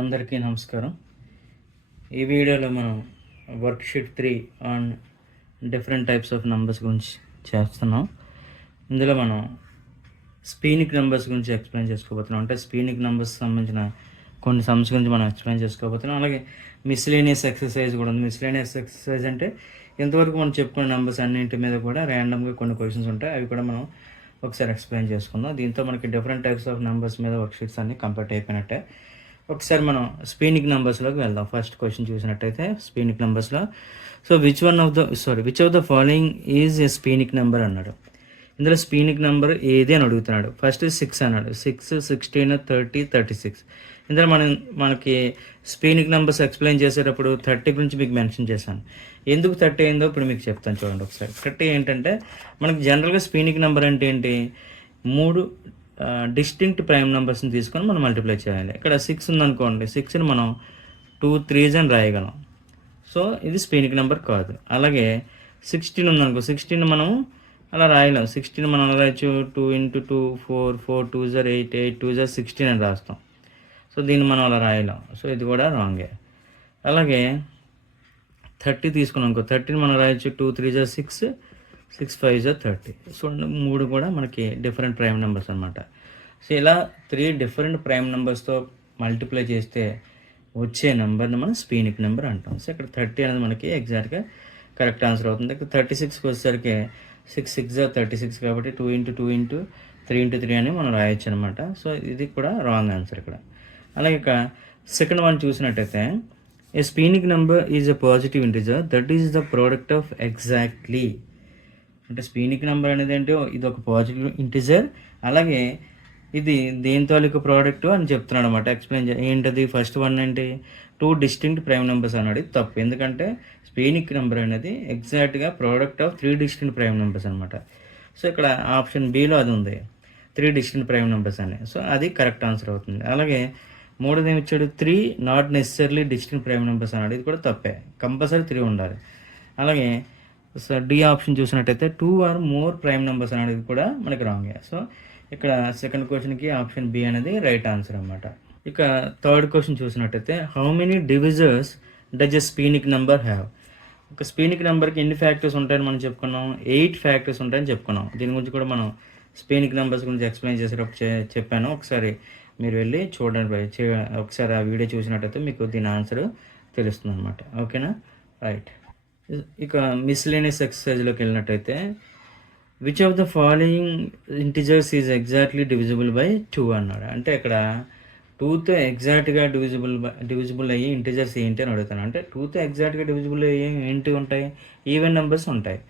అందరికీ నమస్కారం. ఈ వీడియోలో మనం worksheet 3 on different types of numbers గురించి చేస్తున్నాం. ఇందులో మనం స్పీనిక్ నెంబర్స్ గురించి ఎక్స్ప్లెయిన్ చేసుకోబోతున్నాం. అంటే స్పీనిక్ నెంబర్స్ సంబంధించిన కొన్ని సమ్స్ గురించి మనం ఎక్స్ప్లెయిన్ చేసుకోబోతున్నాం. అలాగే మిస్లేనియస్ ఎక్సర్సైజ్ కూడా ఉంది. మిస్లేనియస్ ఎక్సర్సైజ్ అంటే ఇంతవరకు మనం చెప్పుకున్న నెంబర్స్ అన్నింటి మీద కూడా ర్యాండమ్గా కొన్ని క్వశ్చన్స్ ఉంటాయి. అవి కూడా మనం ఒకసారి ఎక్స్ప్లెయిన్ చేసుకుందాం. దీంతో మనకి డిఫరెంట్ టైప్స్ ఆఫ్ నెంబర్స్ మీద వర్క్షీట్స్ అన్నీ కంప్లీట్ అయిపోయినట్టే. ఒకసారి మనం స్పీనిక్ నెంబర్స్లోకి వెళ్దాం. ఫస్ట్ క్వశ్చన్ చూసినట్టయితే స్పీనిక్ నెంబర్స్లో which of the following is a sphenic number అన్నాడు. ఇందులో స్పీనిక్ నెంబర్ ఏది అని అడుగుతున్నాడు. ఫస్ట్ 6 అన్నాడు. 6, 16, 30, 36. ఇందులో మనకి స్పీనిక్ నెంబర్స్ ఎక్స్ప్లెయిన్ చేసేటప్పుడు 30 గురించి మీకు మెన్షన్ చేశాను. ఎందుకు 30 అయిందో ఇప్పుడు మీకు చెప్తాను చూడండి ఒకసారి. 30 ఏంటంటే మనకి జనరల్గా స్పీనిక్ నెంబర్ అంటే ఏంటి, 3 డిస్టింక్ట్ ప్రైమ్ నెంబర్స్ని తీసుకొని మనం మల్టిప్లై చేయాలి. ఇక్కడ 6 ఉందనుకోండి, 6ని మనం 2 3s అని రాయగలం. సో ఇది స్పీనిక్ నెంబర్ కాదు. అలాగే 16 ఉందనుకో, 16 మనం అలా రాయలేం. 16 మనం అలా రాయచ్చు 2 × 2 4, 4 2s 8, 8 2s 16 అని రాస్తాం. సో దీన్ని మనం అలా రాయలేం. సో ఇది కూడా రాంగే. అలాగే 30 తీసుకున్నాం అనుకో, 30ని మనం రాయచ్చు 2 3s 6, 6 5s 30. సో 3 కూడా మనకి డిఫరెంట్ ప్రైమ్ నెంబర్స్ అనమాట. సో ఇలా 3 డిఫరెంట్ ప్రైమ్ నెంబర్స్తో మల్టిప్లై చేస్తే వచ్చే నెంబర్ని మనం స్పీనిక్ నెంబర్ అంటాం. సో ఇక్కడ 30 అనేది మనకి ఎగ్జాక్ట్గా కరెక్ట్ ఆన్సర్ అవుతుంది. ఇక్కడ 36కి వచ్చేసరికి 6 6 36 కాబట్టి 2 × 2 × 3 × 3 అని మనం రాయొచ్చు అనమాట. సో ఇది కూడా రాంగ్ ఆన్సర్ ఇక్కడ. అలాగే ఇక సెకండ్ వన్ చూసినట్టయితే a sphenic number is a positive integer that is the product of exactly. అంటే స్పీనిక్ నెంబర్ అనేది అంటే ఇది ఒక పాజిటివ్ ఇంటిజర్, అలాగే ఇది దేని తాలూకు ప్రోడక్ట్ అని చెప్తున్నాడు అనమాట. ఎక్స్ప్లెయిన్ ఏంటది. ఫస్ట్ వన్ ఏంటి, 2 డిస్టింక్ట్ ప్రైమ్ నెంబర్స్ అన్నాడు. తప్పు. ఎందుకంటే స్పీనిక్ నెంబర్ అనేది ఎగ్జాక్ట్గా product of 3 distinct prime numbers అనమాట. సో ఇక్కడ ఆప్షన్ బిలో అది ఉంది, 3 డిస్టింక్ట్ ప్రైమ్ నెంబర్స్ అని. సో అది కరెక్ట్ ఆన్సర్ అవుతుంది. అలాగే మూడోది ఏమి ఇచ్చాడు, 3 not necessarily distinct prime numbers అన్నాడు. ఇది కూడా తప్పే, కంపల్సరీ 3 ఉండాలి. అలాగే సో డి ఆప్షన్ చూసినట్టయితే 2 ఆర్ మోర్ ప్రైమ్ నెంబర్స్ అనేది కూడా మనకి రాంగే. సో ఇక్కడ సెకండ్ క్వశ్చన్కి ఆప్షన్ బి అనేది రైట్ ఆన్సర్ అనమాట. ఇక థర్డ్ క్వశ్చన్ చూసినట్టయితే how many divisors does a sphenic number have. ఒక స్పీనిక్ నెంబర్కి ఎన్ని ఫ్యాక్టర్స్ ఉంటాయని మనం చెప్పుకున్నాం, 8 ఫ్యాక్టర్స్ ఉంటాయని చెప్పుకున్నాం. దీని గురించి కూడా మనం స్పీనిక్ నెంబర్స్ గురించి ఎక్స్ప్లెయిన్ చేసేటప్పుడు చెప్పాను. ఒకసారి మీరు వెళ్ళి చూడండి, ఒకసారి ఆ వీడియో చూసినట్టయితే మీకు దీని ఆన్సర్ తెలుస్తుంది అనమాట. ఓకేనా, రైట్. ఇక మిస్లేనియస్ ఎక్సర్సైజ్లోకి వెళ్ళినట్టయితే which of the following integers is exactly divisible by 2 అన్నాడు. అంటే ఇక్కడ 2తో ఎగ్జాక్ట్గా డివిజిబుల్ అయ్యి ఇంటిజర్స్ ఏంటి అని అడుగుతాను. అంటే 2తో ఎగ్జాక్ట్గా డివిజిబుల్ అయ్యి ఏంటి ఉంటాయి, ఈవెన్ నెంబర్స్ ఉంటాయి.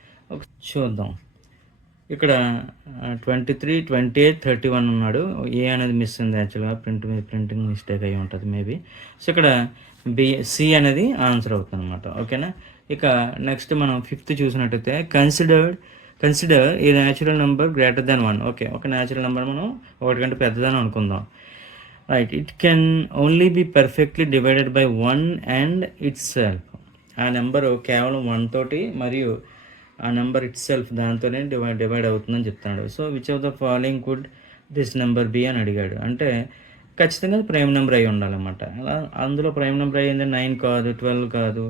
చూద్దాం. ఇక్కడ 23, 28, 31 ఉన్నాడు. ఏ అనేది మిస్ ఉంది యాక్చువల్గా, ప్రింటింగ్ మిస్టేక్ అయ్యి ఉంటుంది మేబీ. సో ఇక్కడ సి అనేది ఆన్సర్ అవుతుంది అనమాట. ఓకేనా. ఇక నెక్స్ట్ మనం 5th చూసినట్టయితే consider a natural number greater than 1. Okay, ఒక న్యాచురల్ నెంబర్ మనం 1 కంటే పెద్దదని అనుకుందాం. Right. It can only be perfectly divided by 1 and itself. ఆ నెంబరు కేవలం 1 తోటి మరియు ఆ నెంబర్ ఇట్ సెల్ఫ్ దాంతోనే డివైడ్ అవుతుందని చెప్తున్నాడు. So which of the following could this number be అని అడిగాడు. అంటే ఖచ్చితంగా ప్రైమ్ నెంబర్ అయి ఉండాలన్నమాట. అలా అందులో ప్రైమ్ నెంబర్ అయ్యింది 9 కాదు, 12 కాదు,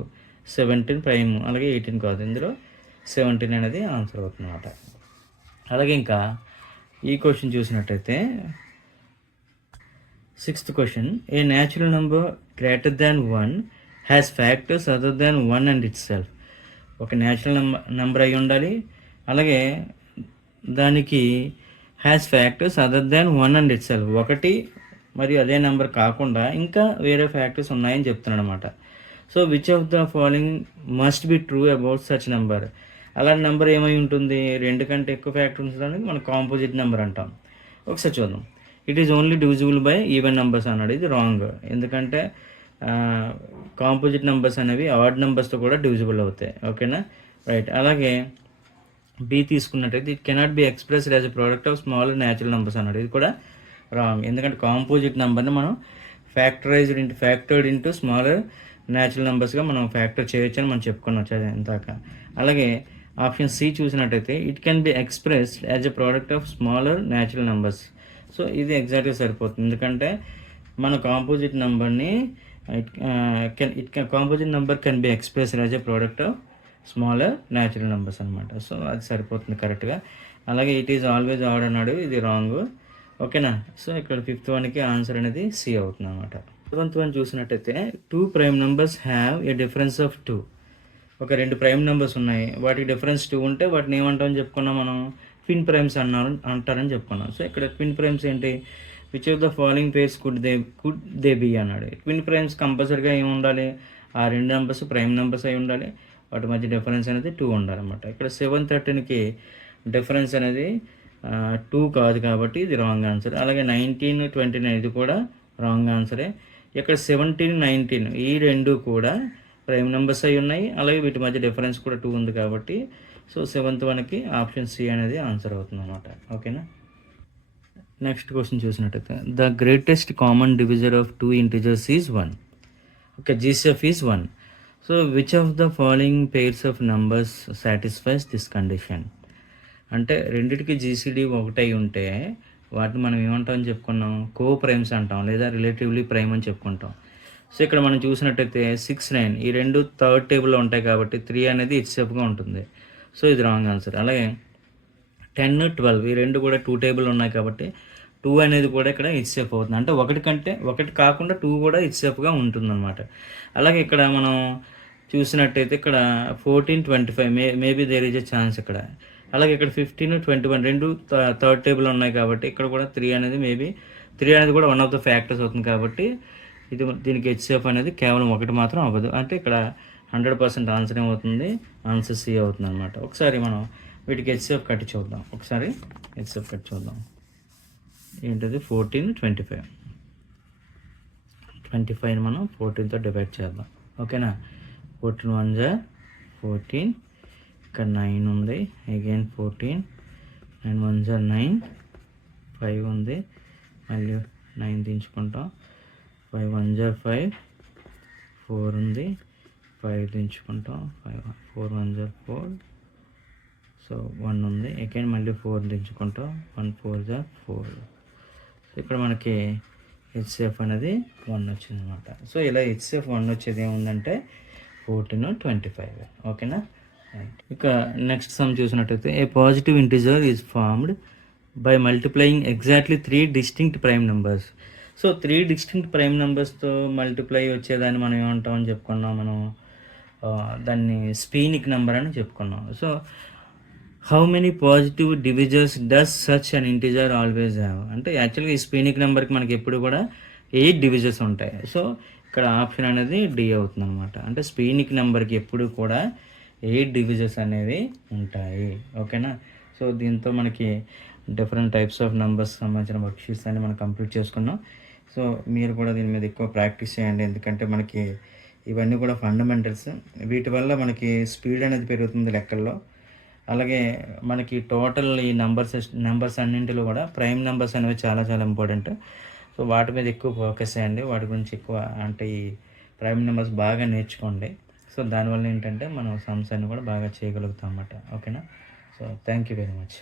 17 ప్రైమ్, అలాగే 18 కాదు. ఇందులో 17 అనేది ఆన్సర్ అవుతుంది అన్నమాట. అలాగే ఇంకా ఈ క్వశ్చన్ చూసినట్టయితే 6th question A natural number greater than 1 has factors other than 1 and it self. ఒక న్యాచురల్ నెంబర్ అయి ఉండాలి, అలాగే దానికి has factors other than 1 and it self. ఒకటి మరియు అదే నెంబర్ కాకుండా ఇంకా వేరే ఫ్యాక్టర్స్ ఉన్నాయని చెప్తున్నాడు అనమాట. So which of the following must be true about such number. అలాంటి నెంబర్ ఏమై ఉంటుంది, 2 కంటే ఎక్కువ ఫ్యాక్టర్స్ ఉంచడానికి మనం కాంపోజిట్ నెంబర్ అంటాం. ఒకసారి చూద్దాం. It is only divisible by even numbers అన్నాడు. ఇది రాంగ్. ఎందుకంటే కాంపోజిట్ నెంబర్స్ అనేవి ఆడ్ నెంబర్స్తో కూడా డివిజిబుల్ అవుతాయి. ఓకేనా, రైట్. అలాగే బి తీసుకున్నట్టయితే it cannot be expressed as a product of smaller natural numbers అన్నాడు. ఇది కూడా రాంగ్. ఎందుకంటే కాంపోజిట్ నెంబర్ని మనం ఫ్యాక్టర్డ్ ఇంటూ స్మాలర్ న్యాచురల్ నెంబర్స్గా మనం ఫ్యాక్టర్ చేయొచ్చు అని మనం చెప్పుకున్నాం ఇందాక. అలాగే ఆప్షన్ సి చూసినట్టయితే it can be expressed as a product of smaller natural numbers. So ఇది ఎగ్జాక్ట్గా సరిపోతుంది. ఎందుకంటే మన కాంపోజిట్ నెంబర్ని composite number can be expressed as a product of smaller natural numbers అనమాట. సో అది సరిపోతుంది కరెక్ట్గా. అలాగే ఇట్ ఈజ్ ఆల్వేజ్ ఆడ్ అన్నాడు, ఇది రాంగ్. ఓకేనా. సో ఇక్కడ 5th వన్కి ఆన్సర్ అనేది సి అవుతుంది అనమాట. 7th వన్ చూసినట్టయితే 2 prime numbers have a difference of 2. ఒక 2 ప్రైమ్ నెంబర్స్ ఉన్నాయి, వాటికి డిఫరెన్స్ 2 ఉంటే వాటిని ఏమంటామని చెప్పుకున్నాం మనం, ట్విన్ ప్రైమ్స్ అంటారని చెప్పుకున్నాం. సో ఇక్కడ ట్విన్ ప్రైమ్స్ ఏంటి, which of the following pairs could they be అన్నాడు. ట్విన్ ప్రైమ్స్ కంపల్సరీగా ఏమి ఉండాలి, ఆ 2 నెంబర్స్ ప్రైమ్ నెంబర్స్ అయి ఉండాలి, వాటి మధ్య డిఫరెన్స్ అనేది 2 ఉండాలన్నమాట. ఇక్కడ 7, 13కి డిఫరెన్స్ అనేది 2 కాదు కాబట్టి ఇది రాంగ్ ఆన్సర్. అలాగే 19, 29 ఇది కూడా రాంగ్ ఆన్సరే. ఇక్కడ 17, 19 ఈ 2 కూడా ప్రైమ్ నెంబర్స్ అయి ఉన్నాయి, అలాగే వీటి మధ్య డిఫరెన్స్ కూడా 2 ఉంది కాబట్టి సో 7th వన్కి ఆప్షన్ సి అనేది ఆన్సర్ అవుతుంది అనమాట. ఓకేనా. నెక్స్ట్ క్వశ్చన్ చూసినట్టయితే the greatest common divisor of 2 integers is 1. Okay, GCF is 1. So which of the following pairs of numbers satisfies this condition. అంటే రెండిటికి జీసీడీ ఒకటై ఉంటే వాటిని మనం ఏమంటామని చెప్పుకున్నాం, కో ప్రైమ్స్ అంటాం, లేదా రిలేటివ్లీ ప్రైమ్ అని చెప్పుకుంటాం. సో ఇక్కడ మనం చూసినట్టయితే 6, 9 ఈ 2 థర్డ్ టేబుల్లో ఉంటాయి కాబట్టి 3 అనేది హెచ్సిఎఫ్గా ఉంటుంది. సో ఇది రాంగ్ ఆన్సర్. అలాగే 10, 12 ఈ 2 కూడా 2 టేబుల్ ఉన్నాయి కాబట్టి 2 అనేది కూడా ఇక్కడ హెచ్సిఎఫ్ అవుతుంది. అంటే ఒకటి కాకుండా 2 కూడా హెచ్సిఎఫ్గా ఉంటుందన్నమాట. అలాగే ఇక్కడ మనం చూసినట్టయితే ఇక్కడ 14, 25 maybe there is a chance ఇక్కడ. అలాగే ఇక్కడ 15, 21 2 థర్డ్ టేబుల్ ఉన్నాయి కాబట్టి ఇక్కడ కూడా 3 అనేది మేబీ 3 అనేది కూడా వన్ ఆఫ్ ద ఫ్యాక్టర్స్ అవుతుంది కాబట్టి దీనికి హెచ్సిఎఫ్ అనేది కేవలం 1 మాత్రం అవ్వదు. అంటే ఇక్కడ 100% ఆన్సర్ ఏమవుతుంది, ఆన్సర్ సి అవుతుంది అనమాట. ఒకసారి మనం వీటికి హెచ్సిఎఫ్ కట్టి చూద్దాం. ఒకసారి హెచ్సిఎఫ్ కట్టి చూద్దాం. ఏంటది 14, 25 మనం 14తో డివైడ్ చేద్దాం. ఓకేనా. 14 1 జా 14, ఇక్కడ 9 ఉంది, అగైన్ 14, 9 1 జా 9, 5 ఉంది, మళ్ళీ 9 దించుకుంటాం, 5 1 జా 5, 4 ఉంది, 5 దించుకుంటాం, 4 1 జా 4, సో 1 ఉంది, అగైన్ మళ్ళీ 4 దించుకుంటాం, 1 4 జా 4. ఇక్కడ మనకి హెచ్సిఎఫ్ అనేది 1 వచ్చింది అనమాట. సో ఇలా హెచ్సిఎఫ్ 1 వచ్చేది ఏముందంటే 14, 25. ఓకేనా. ఇక నెక్స్ట్ సమ్ చూసినట్టయితే a positive integer is formed by multiplying exactly 3 distinct prime numbers. So 3 distinct prime నెంబర్స్తో మల్టిప్లై వచ్చేదాన్ని మనం ఏమంటామని చెప్పుకున్నాం, మనం దాన్ని స్పీనిక్ నెంబర్ అని చెప్పుకున్నాం. So how many positive డివిజర్స్ does such an integer always have. అంటే యాక్చువల్గా ఈ స్పీనిక్ నెంబర్కి మనకి ఎప్పుడు కూడా 8 డివిజర్స్ ఉంటాయి. సో ఇక్కడ ఆప్షన్ అనేది డి అవుతుంది అనమాట. అంటే స్పీనిక్ నెంబర్కి ఎప్పుడు కూడా 8 డివిజర్స్ అనేవి ఉంటాయి. ఓకేనా. సో దీంతో మనకి డిఫరెంట్ టైప్స్ ఆఫ్ నెంబర్స్ సంబంధించిన వర్క్షీట్స్ అన్ని మనం కంప్లీట్ చేసుకున్నాం. సో మీరు కూడా దీని మీద ఎక్కువ ప్రాక్టీస్ చేయండి, ఎందుకంటే మనకి ఇవన్నీ కూడా ఫండమెంటల్స్. వీటి వల్ల మనకి స్పీడ్ అనేది పెరుగుతుంది లెక్కల్లో. అలాగే మనకి టోటల్ ఈ నెంబర్స్ అన్నింటిలో కూడా ప్రైమ్ నెంబర్స్ అనేవి చాలా చాలా ఇంపార్టెంట్. సో వాటి మీద ఎక్కువ ఫోకస్ చేయండి, వాటి గురించి ఎక్కువ అంటే ఈ ప్రైమ్ నెంబర్స్ బాగా నేర్చుకోండి. సో దానివల్ల ఏంటంటే మనం సమ్స్ అన్ని కూడా బాగా చేయగలుగుతాం అన్నమాట. ఓకేనా. So thank you very much.